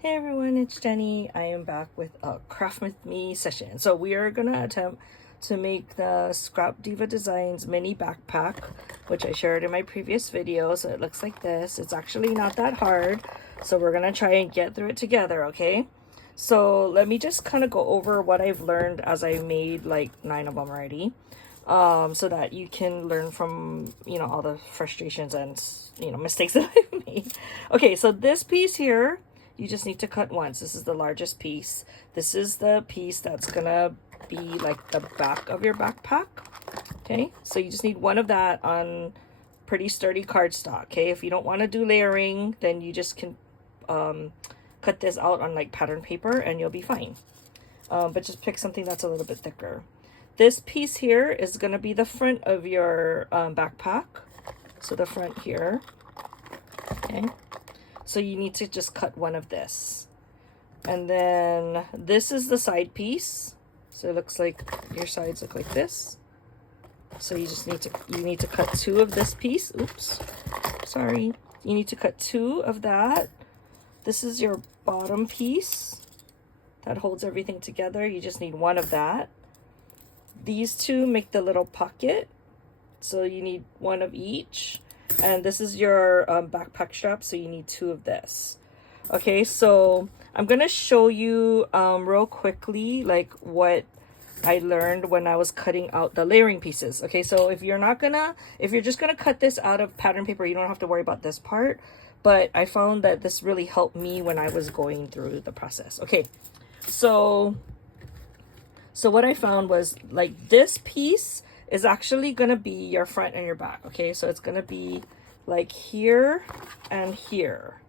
Hey everyone, it's Jenny. I am back with a craft with me session. So we are gonna attempt to make the Scrapdiva Designs mini backpack, which I shared in my previous video. So it looks like this. It's actually not that hard. So we're gonna try and get through it together, okay? So let me just kind of go over what I've learned as I made like 9 of them already. So that you can learn from, all the frustrations and, mistakes that I've made. Okay, so this piece here, you just need to cut once. This is the largest piece. This is the piece that's gonna be like the back of your backpack. Okay, so you just need one of that on pretty sturdy cardstock. Okay, if you don't want to do layering, then you just can cut this out on like pattern paper and you'll be fine. But just pick something that's a little bit thicker. This piece here is going to be the front of your backpack. So the front here. Okay. So you need to just cut one of this. And then this is the side piece. So it looks like your sides look like this. So you just need to cut 2 of this piece. Oops. Sorry. You need to cut 2 of that. This is your bottom piece that holds everything together. You just need 1 of that. These 2 make the little pocket, so you need 1 of each. And this is your backpack strap, so you need 2 of this. Okay, so I'm gonna show you real quickly like what I learned when I was cutting out the layering pieces. Okay, so if you're just gonna cut this out of pattern paper, you don't have to worry about this part. But I found that this really helped me when I was going through the process. Okay, so what I found was like this piece is actually going to be your front and your back. Okay, so it's going to be like here and here.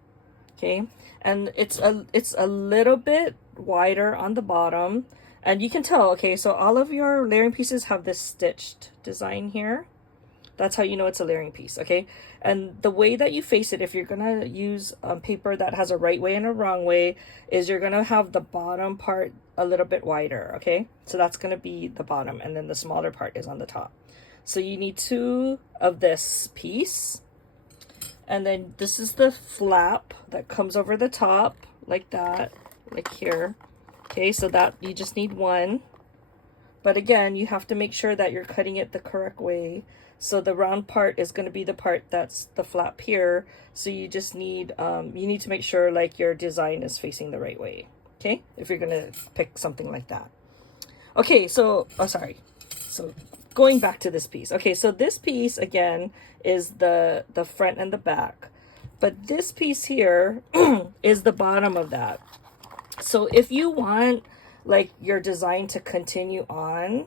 Okay, and it's a little bit wider on the bottom, and you can tell. Okay, so all of your layering pieces have this stitched design here. That's how you know it's a layering piece. Okay, and the way that you face it, if you're gonna use paper that has a right way and a wrong way, is you're gonna have the bottom part a little bit wider. Okay, so that's gonna be the bottom, and then the smaller part is on the top. So you need 2 of this piece, and then this is the flap that comes over the top like that, like here. Okay, so that you just need 1, but again, you have to make sure that you're cutting it the correct way. So the round part is going to be the part that's the flap here. So you just need, you need to make sure like your design is facing the right way. Okay, if you're going to pick something like that. Okay, so, sorry. So going back to this piece. Okay, so this piece again is the front and the back. But this piece here is the bottom of that. So if you want like your design to continue on,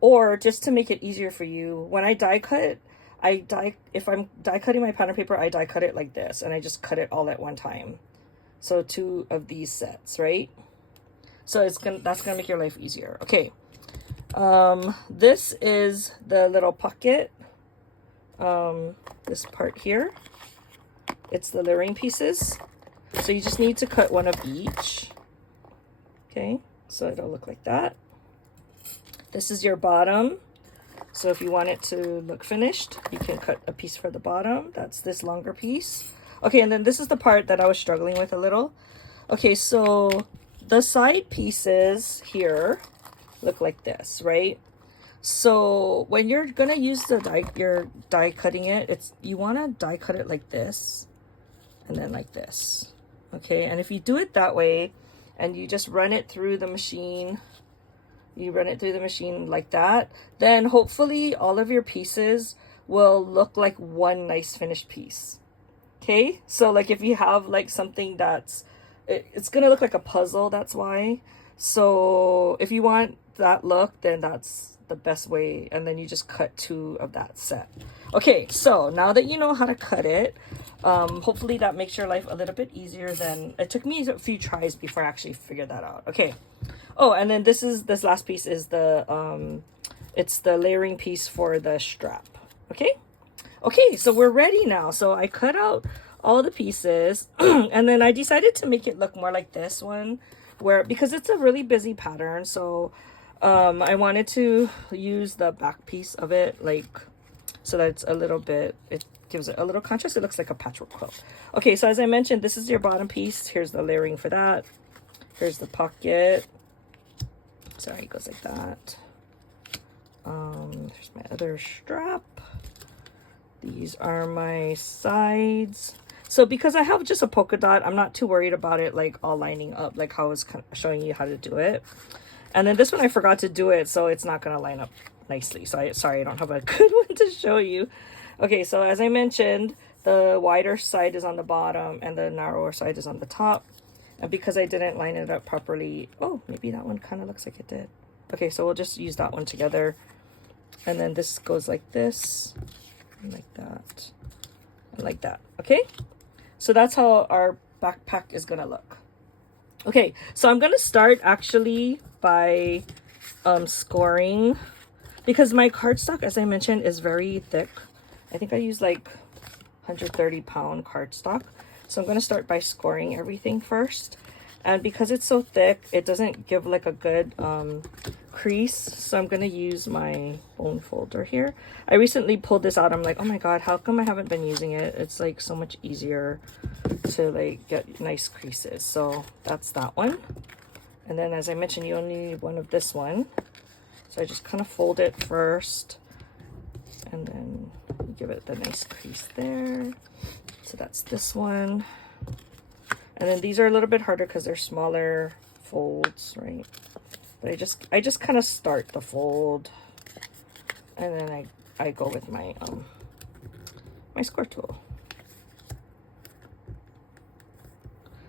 or just to make it easier for you, when I die cut, if I'm die cutting my pattern paper, I die cut it like this, and I just cut it all at one time. So 2 of these sets, right? So that's gonna make your life easier. Okay. This is the little pocket. This part here. It's the layering pieces. So you just need to cut 1 of each. Okay, so it'll look like that. This is your bottom. So if you want it to look finished, you can cut a piece for the bottom. That's this longer piece. Okay, and then this is the part that I was struggling with a little. Okay, so the side pieces here look like this, right? So when you're gonna use you're die cutting it, you wanna die cut it like this, and then like this. Okay, and if you do it that way, and you just run it through the machine, like that, then hopefully all of your pieces will look like one nice finished piece. Okay, so like if you have like something that's, it's gonna look like a puzzle, that's why. So if you want that look, then that's the best way, and then you just cut 2 of that set. Okay, so now that you know how to cut it, hopefully that makes your life a little bit easier. Than it took me a few tries before I actually figured that out. Okay. Oh, and then this last piece is the it's the layering piece for the strap. Okay, so we're ready now. So I cut out all the pieces and then I decided to make it look more like this one, because it's a really busy pattern. So I wanted to use the back piece of it, like, so that it's a little bit, it gives it a little contrast. It looks like a patchwork quilt. Okay, so as I mentioned, this is your bottom piece. Here's the layering for that. Here's the pocket. Sorry, it goes like that. There's my other strap. These are my sides. So because I have just a polka dot, I'm not too worried about it like all lining up, like how I was kind of showing you how to do it. And then this one I forgot to do it, so it's not gonna line up nicely. So sorry, I don't have a good one to show you. Okay, so as I mentioned, the wider side is on the bottom and the narrower side is on the top. And because I didn't line it up properly, oh, maybe that one kind of looks like it did. Okay, so we'll just use that one together. And then this goes like this, and like that, and like that, okay? So that's how our backpack is gonna look. Okay, so I'm gonna start actually by scoring, because my cardstock, as I mentioned, is very thick. I think I use like 130-pound cardstock. So I'm gonna start by scoring everything first. And because it's so thick, it doesn't give like a good crease. So I'm gonna use my bone folder here. I recently pulled this out. I'm like, oh my God, how come I haven't been using it? It's like so much easier to like get nice creases. So that's that one. And then as I mentioned, you only need one of this one. So I just kind of fold it first and then give it the nice crease there. So that's this one. And then these are a little bit harder because they're smaller folds, right? But I just kind of start the fold, and then I go with my my score tool.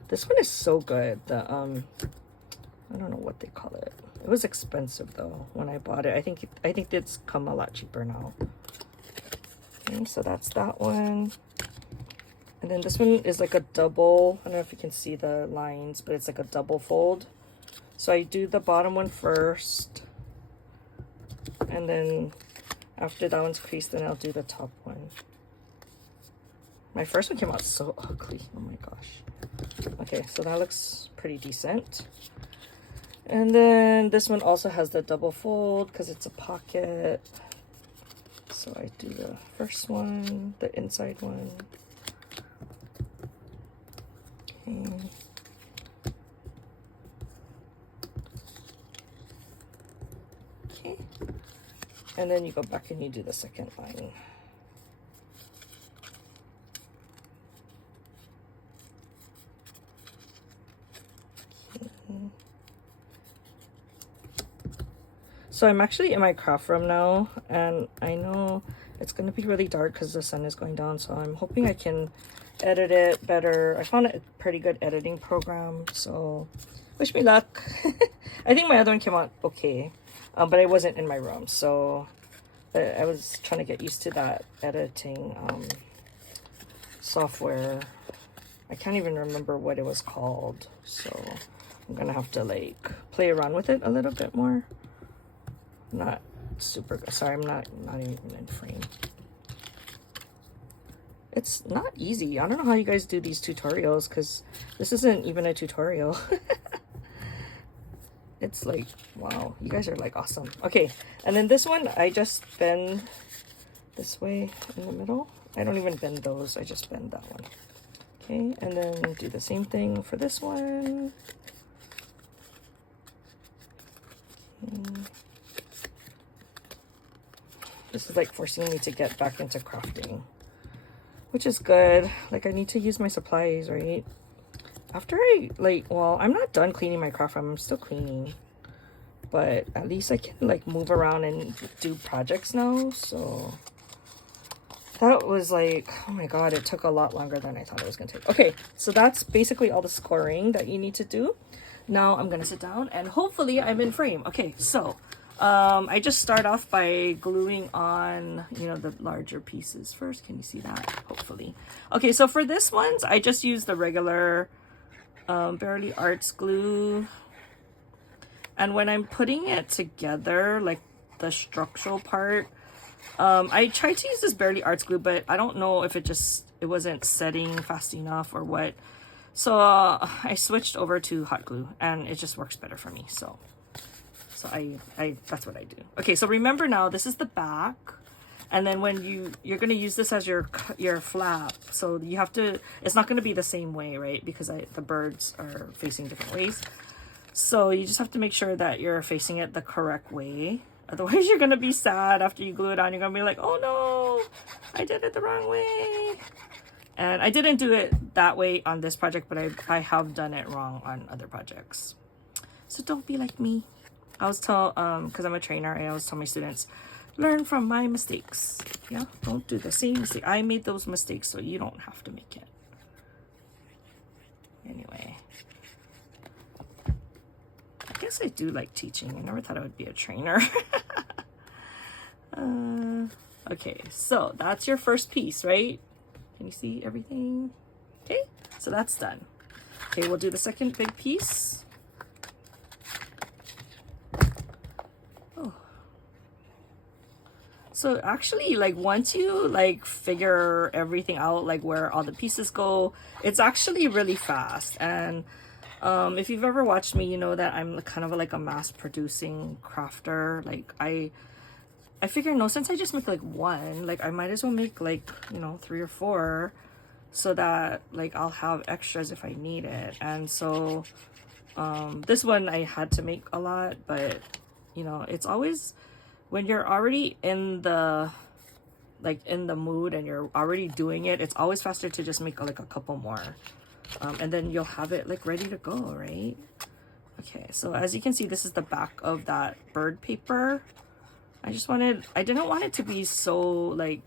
This one is so good. The I don't know what they call it. It was expensive though when I bought it. I think it's come a lot cheaper now. Okay, so that's that one. And then this one is like a double. I don't know if you can see the lines, but it's like a double fold. So I do the bottom one first, and then after that one's creased, then I'll do the top one. My first one came out so ugly. Oh my gosh. Okay, so that looks pretty decent. And then this one also has the double fold because it's a pocket. So I do the first one, the inside one. Okay. And then you go back and you do the second line. Okay. So I'm actually in my craft room now, and I know it's going to be really dark because the sun is going down, so I'm hoping I can edit it better. I found a pretty good editing program, so wish me luck. I think my other one came out okay, but I wasn't in my room, so I was trying to get used to that editing software. I can't even remember what it was called, so I'm gonna have to like play around with it a little bit more. Not super good. Sorry, I'm not even in frame. It's not easy. I don't know how you guys do these tutorials, because this isn't even a tutorial. It's like, wow, you guys are like awesome. Okay, and then this one, I just bend this way in the middle. I don't even bend those, I just bend that one. Okay, and then do the same thing for this one. Okay. This is like forcing me to get back into crafting, which is good. Like, I need to use my supplies, right? After I, like, well, I'm not done cleaning my craft room. I'm still cleaning. But at least I can, like, move around and do projects now. So that was like, oh my God, it took a lot longer than I thought it was going to take. Okay, so that's basically all the scoring that you need to do. Now I'm going to sit down and hopefully I'm in frame. Okay, so I just start off by gluing on, you know, the larger pieces first. Can you see that? Hopefully. Okay, so for this ones, I just use the regular Barely Arts glue. And when I'm putting it together, like the structural part, I tried to use this Barely Arts glue, but I don't know if it wasn't setting fast enough or what. So I switched over to hot glue, and it just works better for me. So I that's what I do. Okay, so remember now, this is the back. And then when you're going to use this as your flap, so you have to, it's not going to be the same way, right? Because the birds are facing different ways. So you just have to make sure that you're facing it the correct way. Otherwise you're going to be sad after you glue it on. You're going to be like, oh no, I did it the wrong way. And I didn't do it that way on this project, but I have done it wrong on other projects. So don't be like me. I always tell, because I'm a trainer, I always tell my students, learn from my mistakes. Yeah, don't do the same mistake. I made those mistakes, so you don't have to make it. Anyway, I guess I do like teaching. I never thought I would be a trainer. Okay, so that's your first piece, right? Can you see everything? Okay, so that's done. Okay, we'll do the second big piece. Oh. So actually, like, once you like figure everything out, like where all the pieces go, it's actually really fast. And if you've ever watched me, you know that I'm kind of like a mass producing crafter. Like I figure, no, since I just make like one, like I might as well make like, you know, 3 or 4, so that like I'll have extras if I need it. And so this one I had to make a lot, but you know, it's always when you're already in the mood and you're already doing it, it's always faster to just make like a couple more, and then you'll have it like ready to go, right? Okay, so as you can see, this is the back of that bird paper. I didn't want it to be so like,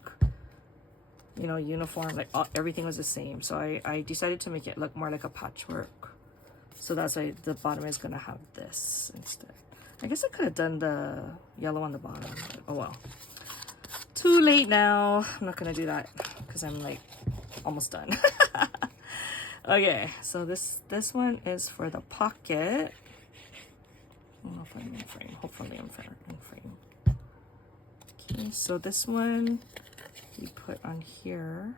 you know, uniform, like everything was the same. So I decided to make it look more like a patchwork. So that's why the bottom is gonna have this instead. I guess I could have done the yellow on the bottom, but oh well. Too late now. I'm not gonna do that because I'm like almost done. Okay, so this one is for the pocket. I don't know if I'm in frame. Hopefully I'm in frame. Okay, so this one you put on here.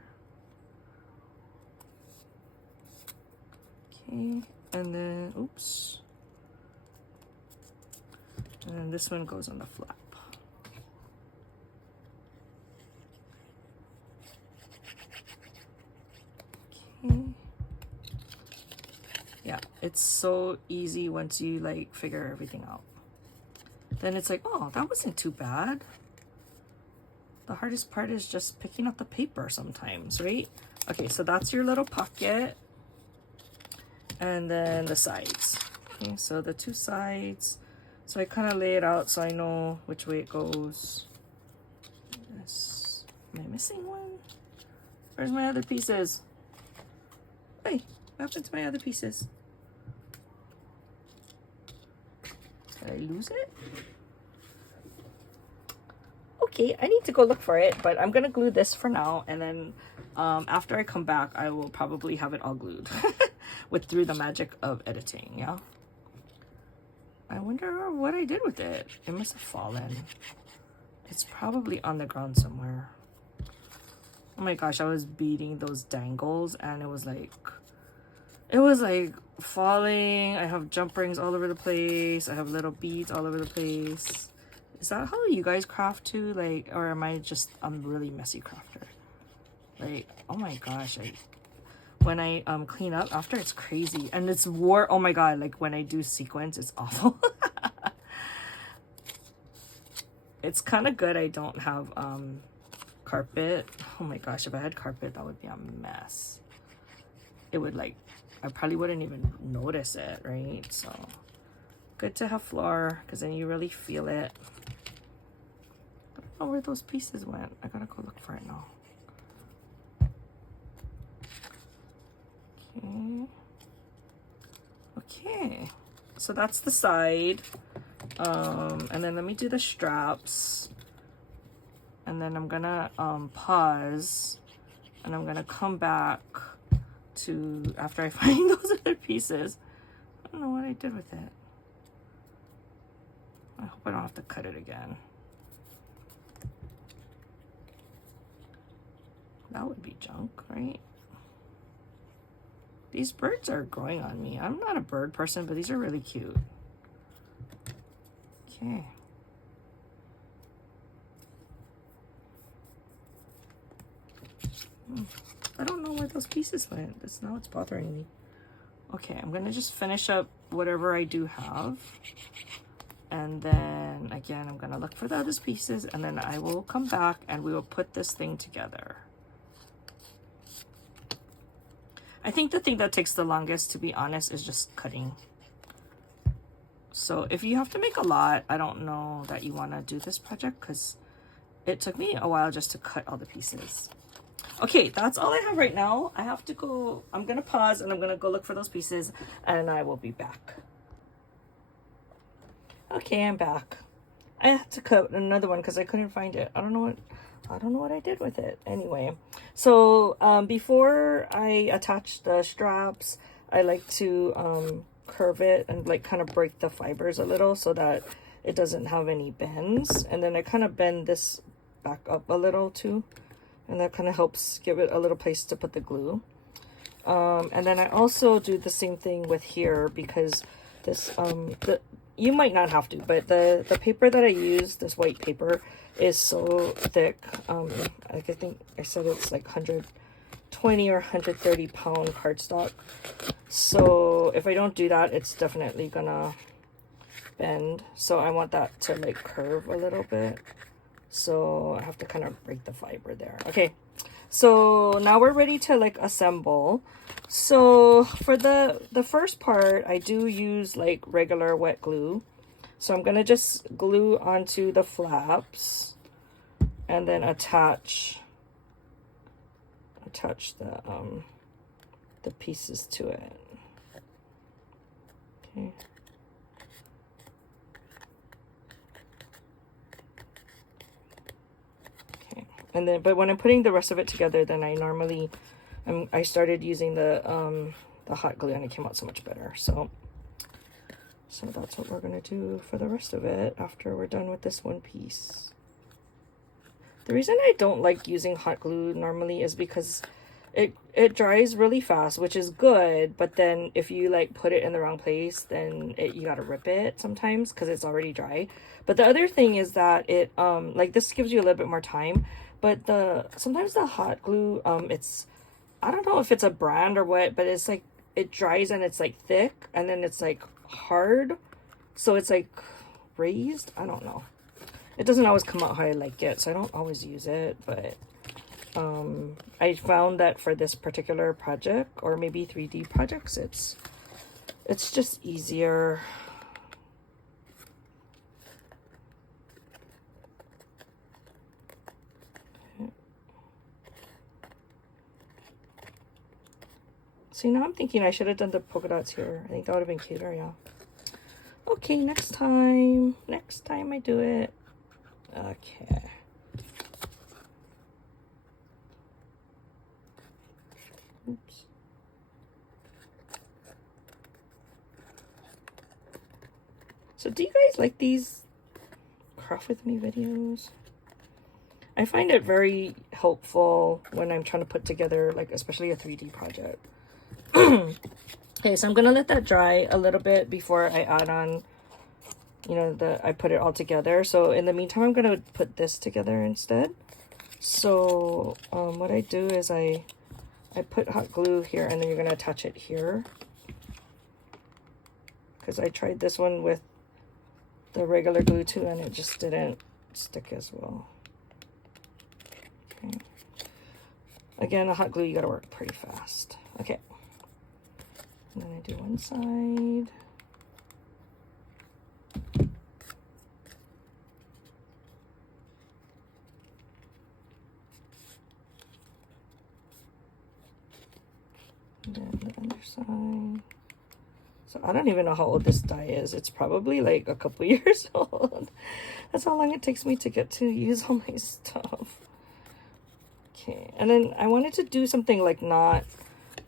Okay, and then, oops. And then this one goes on the flap. Okay. Yeah, it's so easy once you like figure everything out. Then it's like, oh, that wasn't too bad. The hardest part is just picking up the paper sometimes, right? Okay, so that's your little pocket. And then the sides. Okay, so the 2 sides. So I kind of lay it out so I know which way it goes. Yes. Am I missing one? Where's my other pieces? Hey, what happened to my other pieces? Did I lose it? Okay, I need to go look for it, but I'm gonna glue this for now, and then after I come back, I will probably have it all glued through the magic of editing. Yeah, I wonder what I did with it. It must have fallen. It's probably on the ground somewhere. Oh my gosh, I was beating those dangles and it was like falling. I have jump rings all over the place. I have little beads all over the place. Is that how you guys craft too? Like, or am I just a really messy crafter? Like, oh my gosh, when I clean up after, it's crazy. And it's oh my god, like when I do sequins, it's awful. It's kind of good I don't have carpet. Oh my gosh, if I had carpet, that would be a mess. It would like, I probably wouldn't even notice it, right? So good to have floor, because then you really feel it. I don't know where those pieces went. I gotta go look for it now. Okay, so that's the side. And then let me do the straps, and then I'm gonna pause, and I'm gonna come back to after I find those other pieces. I don't know what I did with it. I hope I don't have to cut it again. That would be junk, right? These birds are growing on me. I'm not a bird person, but these are really cute. Okay. I don't know where those pieces went. Now it's bothering me. Okay, I'm gonna just finish up whatever I do have. And then again, I'm gonna look for the other pieces, and then I will come back and we will put this thing together. I think the thing that takes the longest, to be honest, is just cutting. So if you have to make a lot, I don't know that you want to do this project because it took me a while just to cut all the pieces. Okay, that's all I have right now. I have to go. I'm gonna pause and I'm gonna go look for those pieces, and I will be back. Okay, I'm back. I had to cut another one because I couldn't find it. I don't know what I did with it. Anyway, so before I attach the straps, I like to curve it and like kind of break the fibers a little so that it doesn't have any bends. And then I kind of bend this back up a little too, and that kind of helps give it a little place to put the glue. And then I also do the same thing with here because this you might not have to, but the paper that I use, this white paper, is so thick. I think I said it's like 120 or 130 pound cardstock. So if I don't do that, it's definitely gonna bend. So I want that to like curve a little bit. So I have to kind of break the fiber there. Okay, so now we're ready to like assemble. So for the first part, I do use like regular wet glue. So I'm gonna just glue onto the flaps and then attach the pieces to it. Okay. Okay. And then, but when I'm putting the rest of it together, then I started using the hot glue and it came out so much better. So that's what we're gonna do for the rest of it after we're done with this one piece. The reason I don't like using hot glue normally is because it dries really fast, which is good, but then if you like put it in the wrong place, then you gotta rip it sometimes because it's already dry. But the other thing is that it like this gives you a little bit more time, but sometimes the hot glue it's, I don't know if it's a brand or what, but it's like it dries and it's like thick and then it's like hard, so it's like raised. I don't know, it doesn't always come out how I like it, so I don't always use it. But I found that for this particular project, or maybe 3D projects, it's just easier. See, now I'm thinking I should have done the polka dots here. I think that would have been cuter, yeah. Okay, next time I do it. Okay. Oops. So do you guys like these craft with me videos? I find it very helpful when I'm trying to put together, like, especially a 3D project. Okay, so I'm gonna let that dry a little bit before I add on, you know, I put it all together. So in the meantime, I'm gonna put this together instead. So what I do is I put hot glue here, and then you're gonna attach it here, because I tried this one with the regular glue too, and it just didn't stick as well. Okay. Again, a hot glue, you gotta work pretty fast. Okay. And then I do one side. And then the other side. So I don't even know how old this die is. It's probably like a couple years old. That's how long it takes me to get to use all my stuff. Okay, and then I wanted to do something like not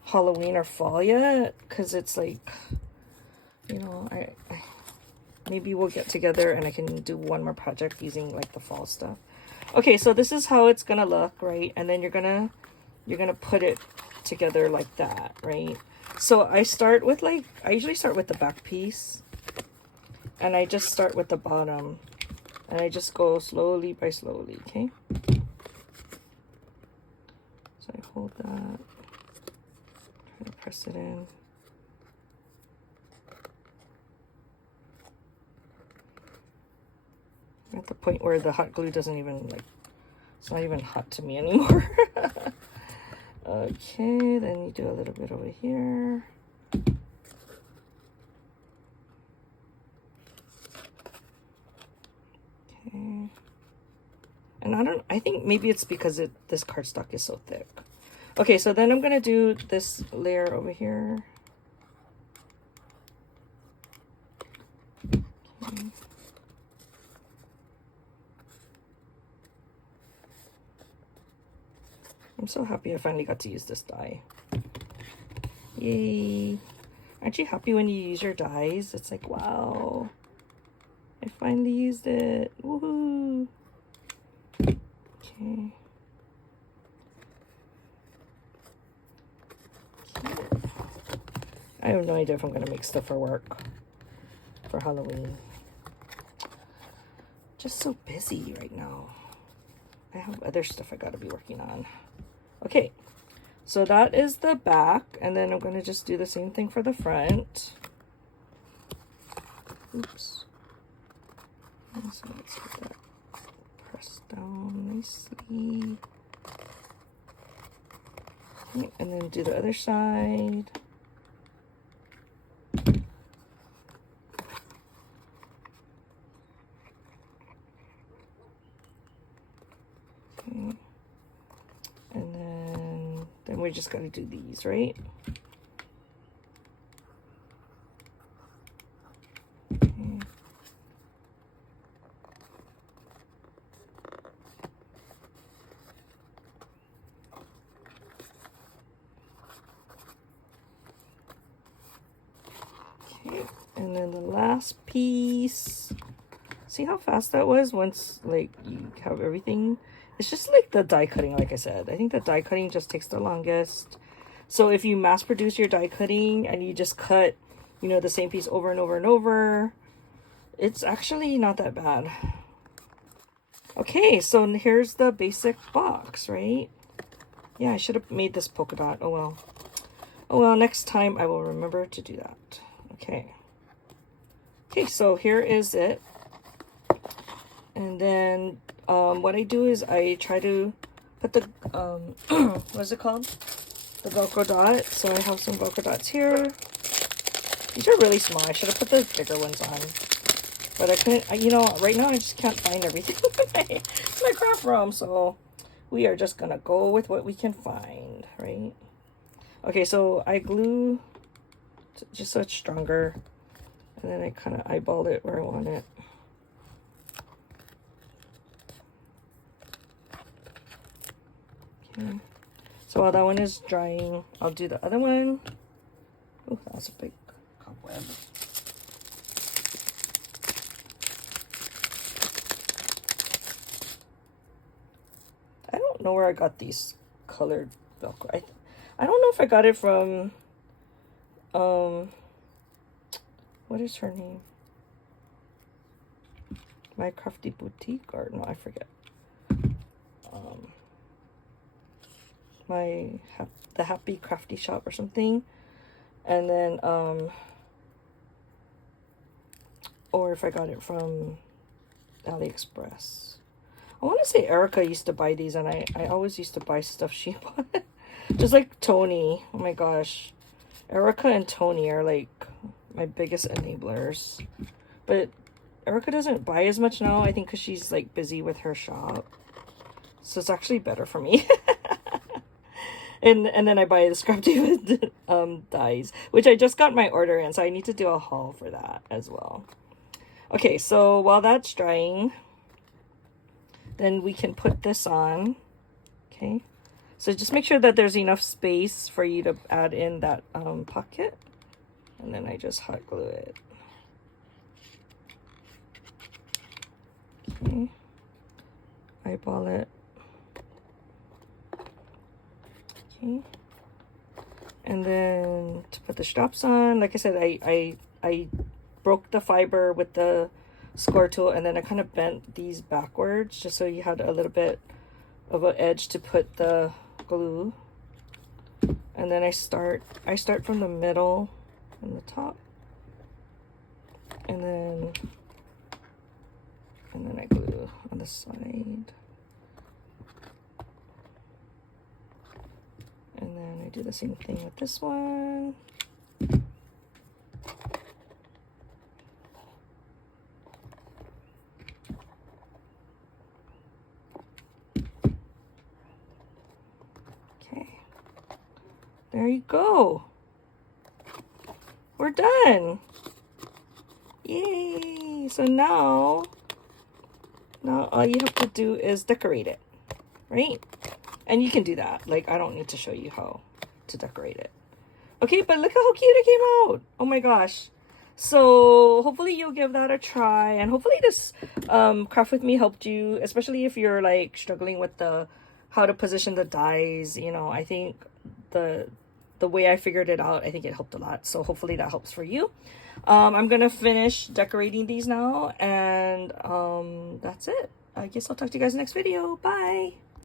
Halloween or fall yet, because it's like, you know, I maybe we'll get together and I can do one more project using like the fall stuff. Okay, so this is how it's gonna look, right? And then you're gonna put it together like that, right? So I usually start with the back piece, and I just start with the bottom, and I just go slowly by slowly. Okay, so I hold hold that. Try to press it in. At the point where the hot glue doesn't even, like, it's not even hot to me anymore. Okay, then you do a little bit over here. Okay. And I think maybe it's because this cardstock is so thick. Okay, so then I'm gonna do this layer over here. Okay. I'm so happy I finally got to use this die. Yay. Aren't you happy when you use your dies? It's like, wow, I finally used it. Woohoo. Okay. I have no idea if I'm going to make stuff for work for Halloween. Just so busy right now. I have other stuff I got to be working on. Okay, so that is the back, and then I'm going to just do the same thing for the front. Oops. So let's get that pressed down nicely. Okay, and then do the other side. Okay. And then we just got to do these, right? Okay. Okay, and then the last piece. See how fast that was once, like, you have everything? It's just like the die cutting, like I said. I think the die cutting just takes the longest. So if you mass produce your die cutting and you just cut, you know, the same piece over and over and over, it's actually not that bad. Okay, so here's the basic box, right? Yeah, I should have made this polka dot. Oh well. Oh well, next time I will remember to do that. Okay. Okay, so here is it. And then what I do is I try to put the, what's it called? The Velcro dot. So I have some Velcro dots here. These are really small. I should have put the bigger ones on. But I couldn't, you know, right now I just can't find everything in my craft room. So we are just going to go with what we can find, right? Okay, so I glue just so it's stronger. And then I kind of eyeball it where I want it. Okay. So while that one is drying, I'll do the other one. Oh, that was a big cobweb. I don't know where I got these colored Velcro. I don't know if I got it from, what is her name? My Crafty Boutique, or no, I forget. The Happy Crafty Shop or something. And then, or if I got it from AliExpress. I want to say Erica used to buy these, and I always used to buy stuff she bought. Just like Tony. Oh my gosh. Erica and Tony are like my biggest enablers. But Erica doesn't buy as much now, I think because she's like busy with her shop. So it's actually better for me. And then I buy the Scrapdiva dies, which I just got my order in, so I need to do a haul for that as well. Okay, so while that's drying, then we can put this on. Okay, so just make sure that there's enough space for you to add in that pocket, and then I just hot glue it. Okay, eyeball it. Okay. And then to put the straps on, like I said, I broke the fiber with the score tool, and then I kind of bent these backwards just so you had a little bit of an edge to put the glue. And then I start from the middle and the top, and then I glue on the side, and then I do the same thing with this one. Okay, there you go. We're done. Yay! So now all you have to do is decorate it, right? And you can do that. Like, I don't need to show you how to decorate it. Okay, but look how cute it came out. Oh my gosh. So hopefully you'll give that a try, and hopefully this craft with me helped you, especially if you're like struggling with how to position the dies. You know, I think the way I figured it out, I think it helped a lot. So hopefully that helps for you. I'm gonna finish decorating these now, and that's it. I guess I'll talk to you guys next video. Bye.